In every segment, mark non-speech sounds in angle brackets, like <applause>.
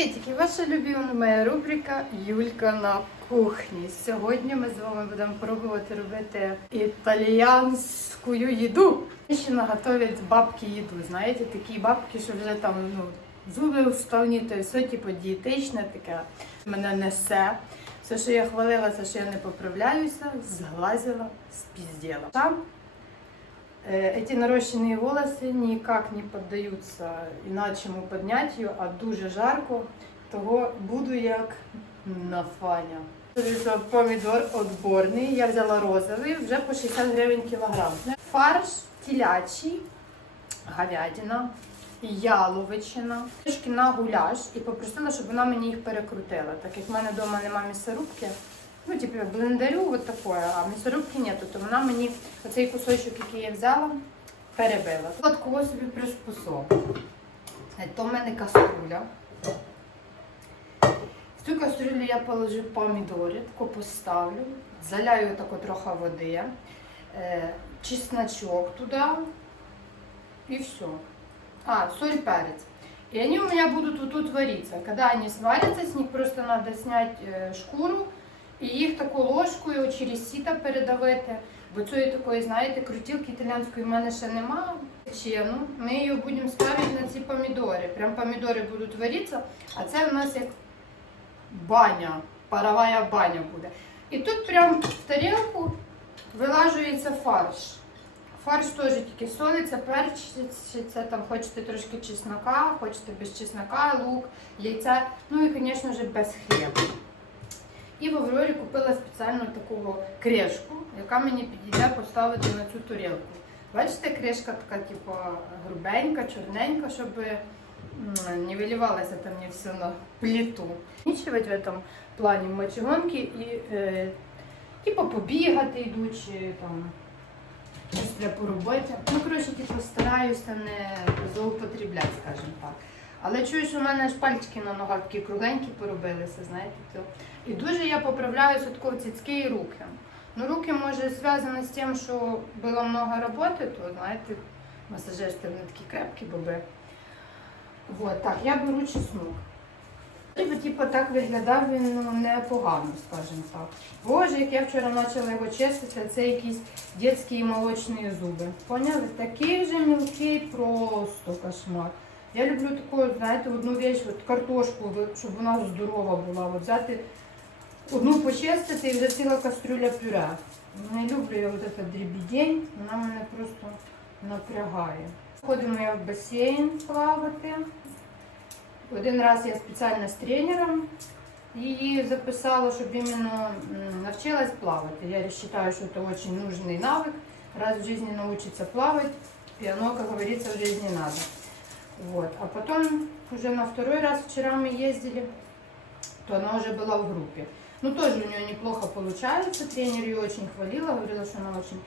Приветики! Ваша любима моя рубрика Юлька на кухні. Сьогодні ми з вами будемо пробувати робити італіянську їду. Ще наготовлять бабки їду. Знаєте, такі бабки, що вже там ну, зуби вставні, то все типу дієтичне таке. Мене несе. Все, що я хвалилася, що я не поправляюся, зглазила, спізділа. Там Эти нарощенные волосы никак не поддаются іначому подняттю, а дуже жарко, того буду як на фаня. Це Помідор отборний, я взяла розовий, вже по 60 гривень кілограм. Фарш тілячий, говядина, яловичина, трішки на гуляш і попросила, щоб вона мені їх перекрутила. Так як в мене вдома немає м'ясорубки, ну, типу, я блендерю вот такое, а м'ясорубки нету, то вона мені оцей кусочок, який я взяла, перебила. От кого собі приспособ. То в мене каструля. В цю кастрюлю я положу помідори, тако поставлю, заляю тако трохи води, е, чесночок туди и все. А, соль, перец. И они у меня будут тут вариться. Когда они сварятся, с них просто надо снять е, шкуру і їх таку ложкою через сіта передавити. Бо цієї такої, знаєте, крутілки італійської в мене ще нема. Чену. Ми її будемо ставити на ці помідори. Прям помідори будуть варитися, а це в нас як баня, парова баня буде. І тут прям в тарілку вилажується фарш. Фарш теж тільки солиться, перчиться, там хочете трошки чеснока, хочете без чеснока, лук, яйця, ну і, звісно ж, без хліба. І в Аврорі купила спеціально таку крешку, яка мені підійде поставити на цю тарілку. Бачите, крешка така, типу, грубенька, чорненька, щоб не виливалося там не все на плиту. Нічого в этом плані мочегонки і е, типу побігати йдучи там. Щось треба поробити. Ну, коротше, типу, стараюся не злоупотребляти, скажімо так. Але чую, що в мене аж пальчики на ногах такі кругленькі поробилися, знаєте. То. І дуже я поправляю тако цицьки і руки. Ну, руки, може, зв'язані з тим, що було много роботи, то, знаєте, масажисти вони такі крепкі боби. Вот, так, я беру чеснок. Ніби, типу, так виглядав він ну, непогано, скажімо так. Боже, як я вчора почала його чистити, це якісь дитячі молочні зуби. Поняли? Такий вже мілкий, просто кошмар. Я люблю таку, знаєте, одну річ, от картошку, щоб вона здорова була. От взяти одну почистити і вже ціла кастрюля пюре. Не люблю я от цей дрібідень, вона мене просто напрягає. Ходимо я в басейн плавати. Один раз я спеціально з тренером її записала, щоб іменно навчилась плавати. Я вважаю, що це дуже нужний навик. Раз в житті научиться плавать, и оно, как говорится, в жизни надо. Вот. А потом уже на второй раз вчера мы ездили, то она уже была в группе. Ну, тоже у нее неплохо получается. Тренер ее очень хвалила, говорила, що вона очень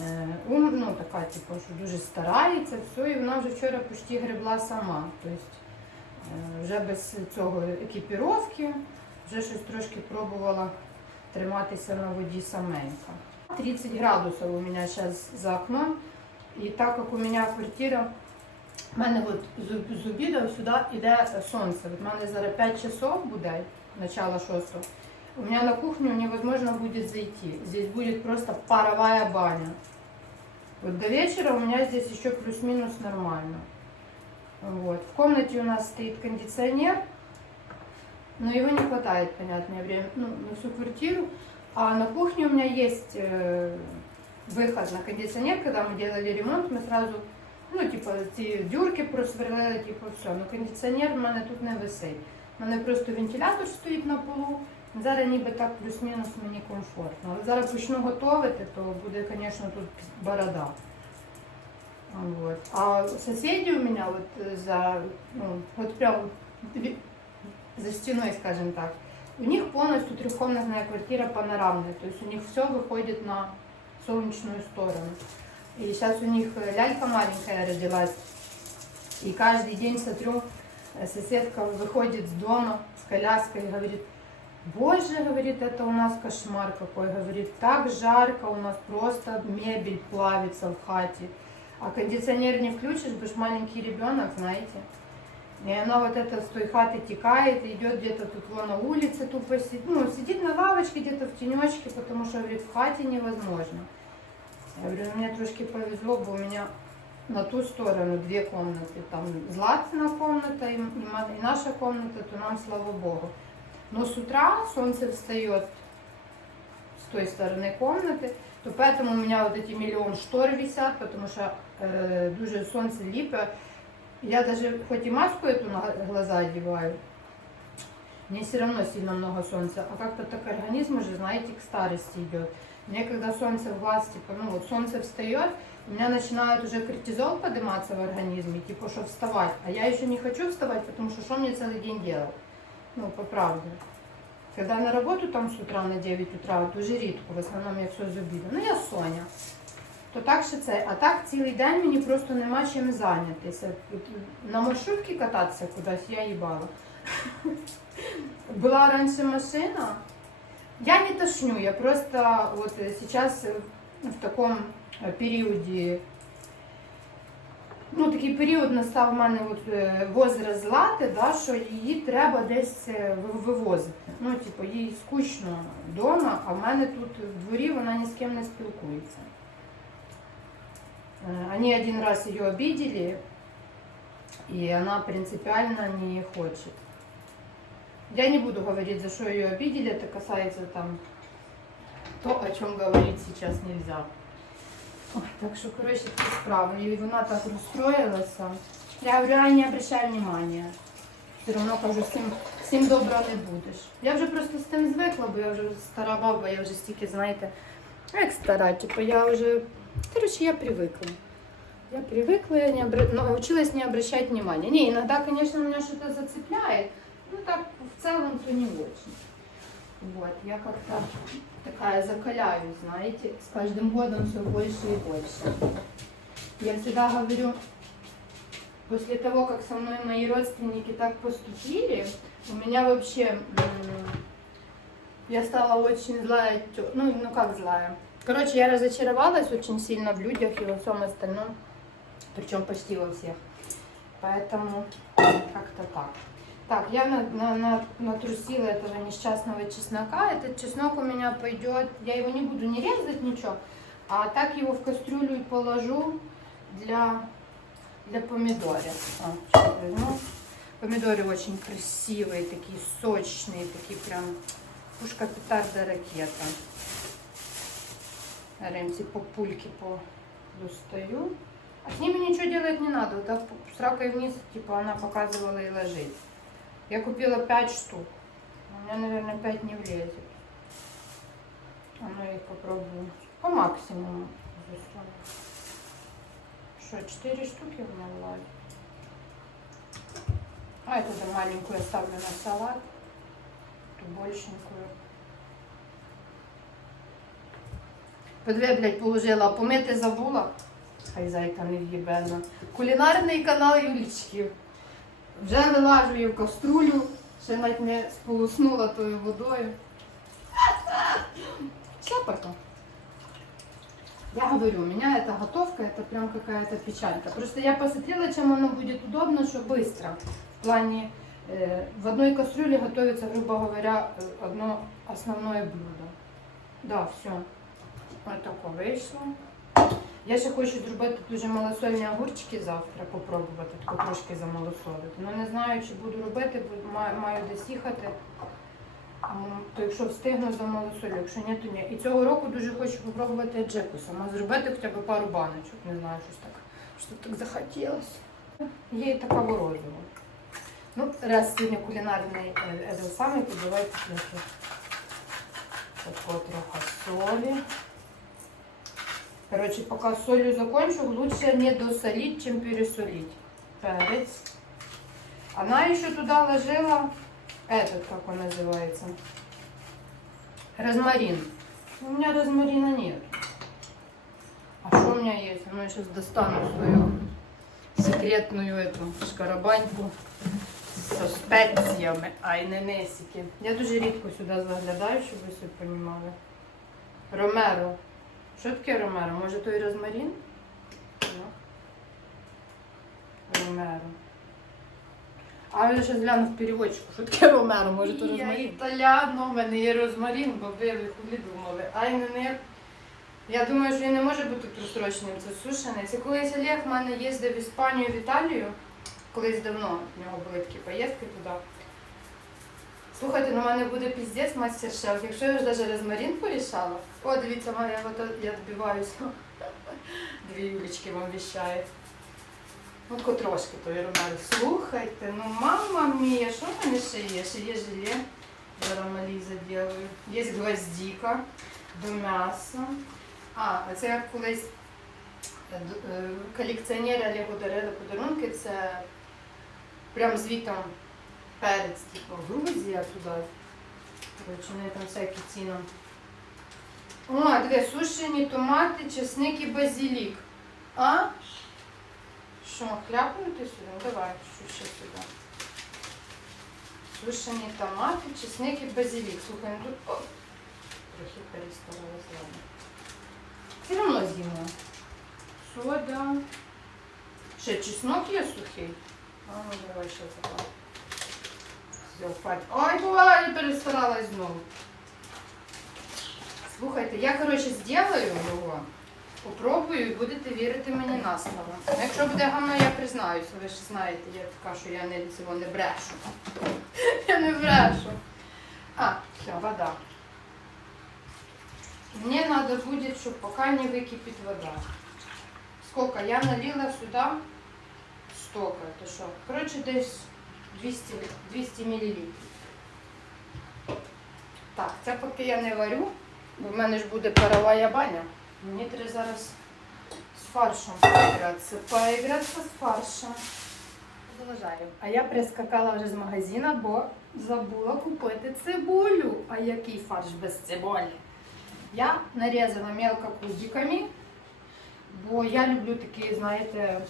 е, ум, ну, така, типу, що дуже старається, все, і вона вже вчора почти гребла сама. Тобто е, вже без цього екіпіровки, вже щось трошки пробувала триматися на воді саменька. 30 градусів у мене зараз за окном. І так як у мене квартира, в мене от з, з обіду сюди йде сонце. В мене зараз 5 часов буде, начало 6. У меня на кухню невозможно будет зайти. Здесь будет просто паровая баня. Вот до вечера у меня здесь еще плюс-минус нормально. Вот. В комнате у нас стоит кондиционер, но его не хватает, понятное время, ну, на всю квартиру. А на кухне у меня есть э, выход на кондиционер, когда мы делали ремонт, мы сразу, ну, типа, ці дюрки просверлили, типу, все. Ну, кондиціонер в мене тут не висить. У мене просто вентилятор стоїть на полу. Зараз ніби так плюс-мінус мені комфортно. Але зараз почну готувати, то буде, звісно, тут борода. Вот. А соседи у меня вот за, ну, вот прям за стеной, скажем так, у них полностью трехкомнатная квартира панорамная, то есть у них все выходит на солнечную сторону. И сейчас у них э, лялька маленькая родилась, и каждый день смотрю, э, соседка выходит с дома с коляской и говорит, Боже, говорит, это у нас кошмар какой, говорит, так жарко, у нас просто мебель плавится в хате. А кондиционер не включишь, потому что маленький ребенок, знаете. И она вот это с той хаты текает, идет где-то тут вон на улице тупо сидит, ну, сидит на лавочке где-то в тенечке, потому что, говорит, в хате невозможно. Я говорю, ну, мне трошки повезло, бо у меня на ту сторону две комнаты, там Златина комната и, и ма- и наша комната, то нам слава богу. Но с утра солнце встает с той стороны комнаты, то поэтому у меня вот эти миллион штор висят, потому что э, дуже солнце липе. Я даже хоть и маску эту на глаза одеваю, мне все равно сильно много солнца. А как-то так организм уже, знаете, к старости идет. Мне когда солнце в глаз, типа, ну вот солнце встает, у меня начинает уже кортизол подниматься в организме, типа, что вставать. А я еще не хочу вставать, потому что что мне целый день делать? Ну, по правде. Когда на работу там с утра на 9 утра, от дуже рідко, в основному я все з обіду. Ну я Соня. То так ще це. А так цілий день мені просто нема чим зайнятися. На маршрутці кататися кудись я їбала. Була раніше машина. Я не тошню, я просто вот э, сейчас э, в таком э, періоді, ну такий період настав в мене от, е, возраст злати, да, що її треба десь е, ви- вивозити. Ну, типу, їй скучно вдома, а в мене тут в дворі вона ні з ким не спілкується. Э, Они один раз ее обидели, и она принципиально не хочет. Я не буду говорить, за что ее обидели, это касается там то, о чем говорить сейчас нельзя. Ой, так что, короче, такі справи. І вона так розстроїлася. Я говорю, а не обращай внимания. Все одно кажу, всім, всім добра не будеш. Я вже просто з тим звикла, бо я вже стара баба, я вже стільки, знаєте, як стара, типу, я вже, короче, я привыкла. Я привыкла, я не обра... научилась не обращать внимания. Не, иногда, конечно, меня что-то зацепляет, ну так в целом то не очень. Вот, я как-то такая закаляюсь, знаете, с каждым годом все больше и больше. Я всегда говорю, после того, как со мной мои родственники так поступили, у меня вообще, я стала очень злая, ну, ну как злая. Короче, я разочаровалась очень сильно в людях и во всем остальном, причем почти во всех. Поэтому как-то так. Так, я на, на, на- натрусила этого несчастного чеснока. Этот чеснок у меня пойдет, я его не буду не резать ничего, а так его в кастрюлю и положу для, для помидоров. А, сейчас возьму. Помидоры очень красивые, такие сочные, такие прям пушка петарда ракета. Ремці по пульке по достаю. А с ними ничего делать не надо. Вот так с ракой вниз, типа она показывала и ложить. Я купила 5 штук. У меня, наверное, 5 не влезет. А ну я попробую. По максимуму. Что, 4 штуки у меня влазит? А эту да маленькую оставлю на салат. Ту большенькую. По дві, блядь, положила, помити забула. Хай зайка не в'єбена. Кулінарний канал Юлічки. Вже вилажу її в каструлю, ще навіть не сполоснула тою водою. Все пока. Я говорю, у меня эта готовка, это прям какая-то печалька. Просто я посмотрела, чем оно будет удобно, что быстро. В плане, э, в одной кастрюле готовится, грубо говоря, э, одно основное блюдо. Да, все. Ось таке вийшло. Я ще хочу зробити дуже малосольні огурчики завтра, попробувати тако трошки замалосолити. Ну не знаю, чи буду робити, бо маю, десь їхати. То якщо встигну замалосолю, якщо ні, то ні. І цього року дуже хочу попробувати аджику сама зробити хоча б пару баночок. Не знаю, щось так, що так захотілося. Є і така ворожова. Ну, раз сьогодні кулінарний е, самий, то давайте трохи солі. Короче, пока с солью закончу, лучше не досолить, чем пересолить. Перец. Она еще туда ложила этот, как он называется, розмарин. У меня розмарина нет. А что у меня есть? Ну, я сейчас достану свою секретную эту шкарабаньку со спеціями, ай не несики. Я дуже рідко сюди заглядаю, щоб ви собі розуміли. Ромеро. Що таке ромеро? Може той розмарин? Ну. Ромеро. А я ще гляну в переводчику, що таке ромеро, може то Я розмарин. італяно, в мене є розмарин, бо ви ви хулі думали. Ай, не не. Я думаю, що він не може бути просроченим, це сушений. Це колись Олег в мене їздив в Іспанію, в Італію. Колись давно в нього були такі поїздки туди. Слухайте, ну в мене буде піздець мастер-шеф. Якщо я ж навіть розмарин порішала. О, дивіться, от, от я добиваюся. <laughs> Дві Юлічки вам віщають. Ну, тако трошки той ромель. Слухайте, ну мама мія, що в мене ще є? Ще є желе. Зараз Маліза делаю. Є гвоздика до м'яса. А, це я колись е, е, Олегу дарили подарунки. Це прям звітом перець, типу Грузія туди. Коротше, вони там всякі ціни. О, дві сушені томати, чесник і базилік. А? Що, хляпнути сюди? Ну давай, що ще сюди. Сушені томати, чесник і базилік. Слухай, ну тут о, трохи перестаралась, ладно. Все одно з'їмо. Сода. Ще чеснок є сухий. А ну давай ще така Все, хватить. Ой, буває, я перестаралась знову. Слухайте, я, коротше, зроблю його. Попробую і будете вірити мені на слово. Ну, якщо буде гамно, я признаюся. Ви ж знаєте, я така, що я не цього не брешу. <laughs> Я не брешу. А, все, вода. Мне надо будет, чтобы пока не выкипит вода. Сколько? Я налила сюда столько. Это что? Короче, десь 200, 200 мл. Так, це поки я не варю, бо в мене ж буде парова баня. Мені треба зараз з фаршем поігратися. Поігратися з фаршем. Продовжаю. А я прискакала вже з магазина, бо забула купити цибулю. А який фарш без цибулі? Я нарізала мелко кубиками, бо я люблю такі, знаєте,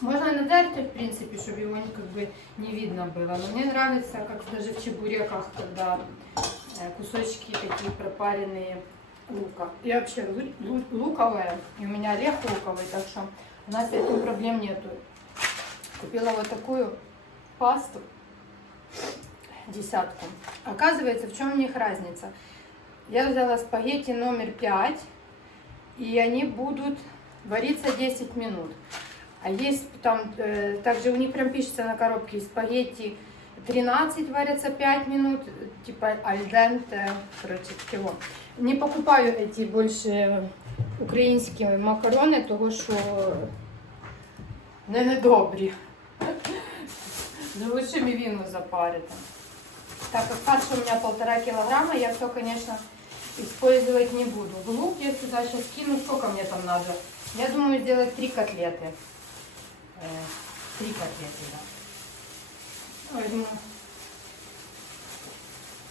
можно натерти, в принципе, чтобы его как бы не видно было. Но мне нравится, как даже в чебуреках, когда э, кусочки такие пропаренные лука. Я вообще лу- лу- луковая, и у меня Олег луковый, так что у нас этих проблем нету. Купила вот такую пасту, десятку. Оказывается, в чем у них разница? Я взяла спагетти номер 5, и они будут вариться 10 минут. А есть там, э, также у них прям пишется на коробке, спагетти 13 варятся 5 минут, типа альденте, короче, всего. Не покупаю эти больше українські макарони, того що не недобрі. Ну, лучше мівіну запарити. Так как фарш у меня полтора килограмма, я все, конечно, использовать не буду. В лук я сюда сейчас кину, сколько мне там надо? Я думаю сделать три котлеты. Э, три котлеты, да. Возьму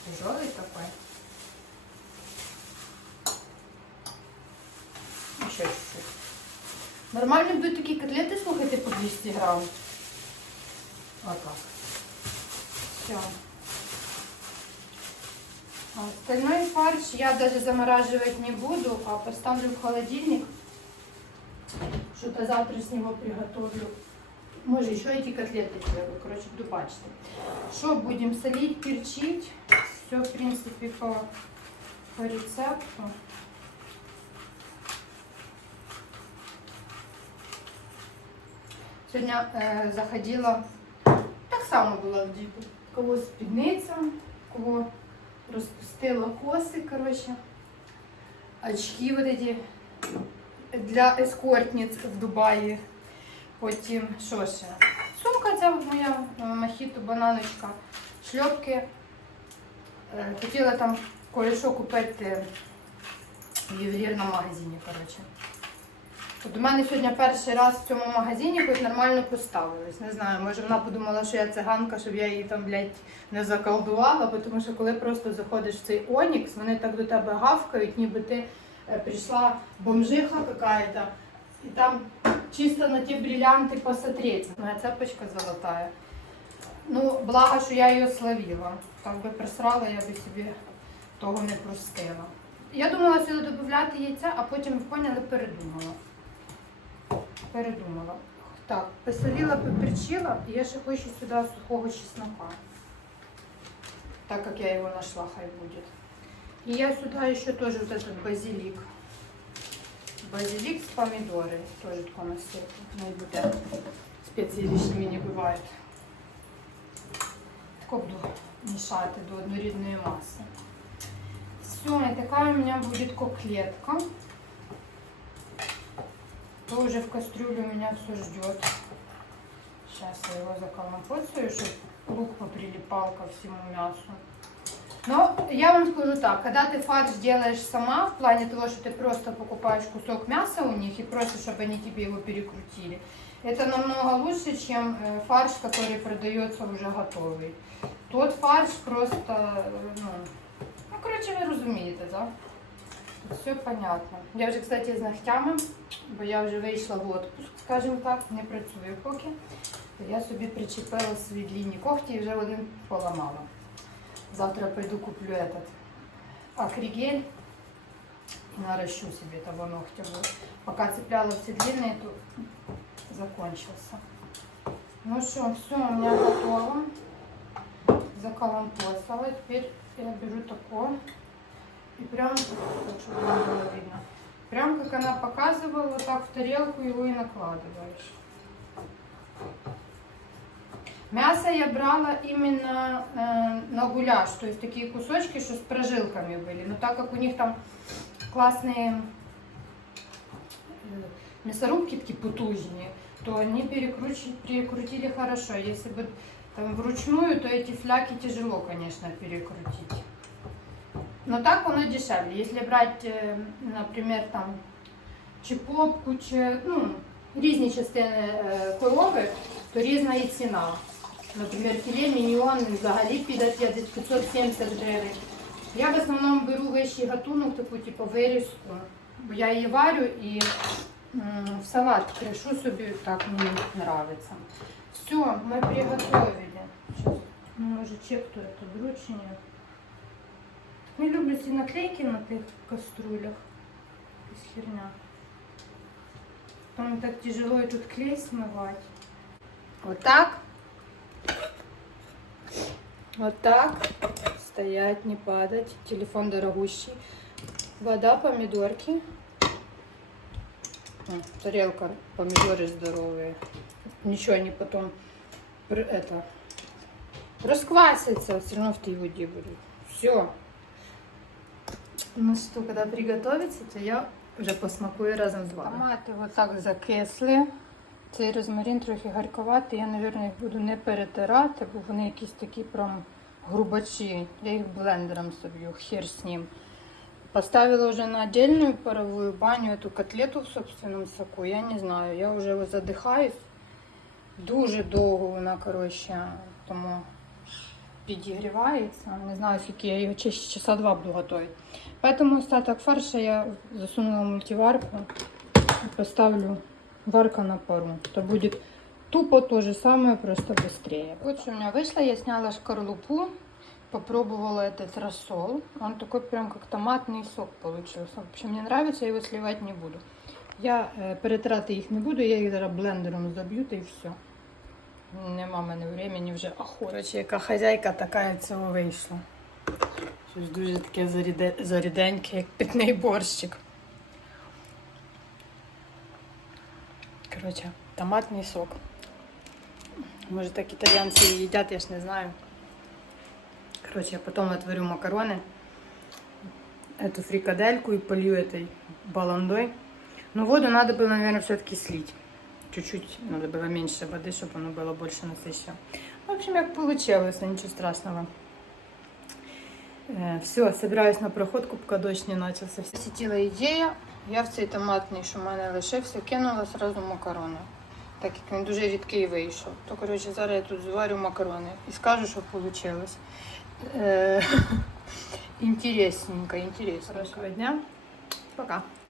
тяжелый такой. Еще чуть-чуть. Нормально будут такие котлеты, слухайте, по 200 грамм. Вот так. Все. А остальной фарш я даже замораживать не буду, а поставлю в холодильник. Что-то завтра с него приготовлю. Может, еще эти котлеты сделаю. Короче, буду бачити. Что будем солить, перчить? Все, в принципе, по, по рецепту. Сьогодні е, заходила, так само була в діку. Кого спідниця, кого розпустила коси, коротше. Очки вот эти для ескортниць в Дубаї. Потім що ще? Сумка ця моя е, мохіто, бананочка, шльопки. Е, Хотіла там кое-що купити в ювелірному магазині, коротше. От у мене сьогодні перший раз в цьому магазині хоч нормально поставились. Не знаю, може вона подумала, що я циганка, щоб я її там, блядь, не заколдувала, тому що коли просто заходиш в цей Онікс, вони так до тебе гавкають, ніби ти е, прийшла бомжиха какая-то, і там чисто на ті бриллианти посмотреть. Моя цепочка золотая. Ну, благо, що я її словила. Так би присрала, я би собі того не простила. Я думала сюди додати яйця, а потім поняли, передумала. Передумала. Так, посолила, поперчила, и я ще хочу сюда сухого чеснока. Так как я его нашла, хай будет. И я сюда еще тоже вот этот базилик. Базилик с помидоры. Тоже тако насыпу. Найдете. Спеції лишніми не бывает. Тако буду мешати до однорідної маси. Все, и такая у меня будет коклетка. То уже в кастрюле у меня все ждет. Сейчас я его заколопоцаю, чтобы лук поприлипал ко всему мясу. Но я вам скажу так, когда ты фарш делаешь сама, в плане того, что ты просто покупаешь кусок мяса у них и просишь, чтобы они тебе его перекрутили, это намного лучше, чем э, фарш, который продается уже готовый. Тот фарш просто, э, ну, ну короче, ви розумієте, так? Тут все понятно. Я вже, кстати, з ногтями, бо я вже вийшла в отпуск, скажімо так, не працюю поки. То я собі причепила свої длінні когті і вже один поламала. Завтра пойду куплю этот акригель и наращу себе того ногтя. Пока цепляла все длинные, то закончился. Ну что, все, у меня готово. Заколомпосила. Теперь я беру такое. И прям, чтобы было видно. Прям как она показывала, вот так в тарелку его и накладываешь. Мясо я брала именно э, на гуляш, то есть такие кусочки, что с прожилками были. Но так как у них там классные э, мясорубки такие потужные, то они перекручи- перекрутили хорошо. Если бы там вручную, то эти фляки тяжело, конечно, перекрутить. Но так оно дешевле. Если брать, е, наприклад, там чепопку чи ну, різні частини е, корови, то різна і ціна. Наприклад, філе міньйон взагалі піде 570 гривень. Я в основному беру вищий гатунок, таку типу вирізку, бо я її варю і в салат кришу собі, так мені подобається. Все, ми приготовили. Ну, може чек-то это. Не люблю ці наклейки на тих каструлях. Якась херня. Там так тяжело і тут клей смывать. Вот так. Вот так. Стоять, не падать. Телефон дорогущий. Вода, помидорки. Тарелка, помидоры здоровые. Ничего, они потом это расквасятся, все равно в той воде будут. Все. Ну что, когда приготовится, то я вже посмакую разом з вами. Томати отак закисли. Цей розмарин трохи гарькуватий. Я, мабуть, їх буду не перетирати, бо вони якісь такі прям грубачі. Я їх блендером соб'ю, хер з ним. Поставила уже на отдельную паровую баню эту котлету в собственном соку. Я не знаю, я вже задихаюсь. Дуже довго вона, коротше, тому підігрівається. Не знаю, скільки я його часа два буду готувати. Поэтому остаток фарша я засунула в мультиварку и поставлю варка на пару. То будет тупо то же самое, просто быстрее. Вот что у меня вышло. Я сняла шкарлупу, попробовала этот рассол. Он такой прям как томатный сок получился. В общем, мне нравится, я его сливать не буду. Я е, перетирати їх не буду, я їх зараз блендером заб'ю та і все. Нема в мене времени вже. А коротше, яка хазяйка така від цього вийшла. Щось дуже таке заріде, заріденьке, як питний борщик. Коротше, томатний сок. Може так італійці і їдять, я ж не знаю. Коротше, я потім отварю макарони, эту фрикадельку и полью этой баландой. Но воду надо было, наверное, все-таки слить. Чуть-чуть надо было меньше воды, чтобы оно было больше насыщено. В общем, как получилось, ничего страшного. Все, собираюсь на проходку, поки дощ не почався. Сітіла ідея. Я в цей томатний, що в мене лишився, кинула зразу макарони. Так як він дуже рідкий вийшов. То, коротше, зараз я тут зварю макарони і скажу, що вийшло. Е, <laughs> Інтересненько, інтересненько. Хорошого дня. Пока.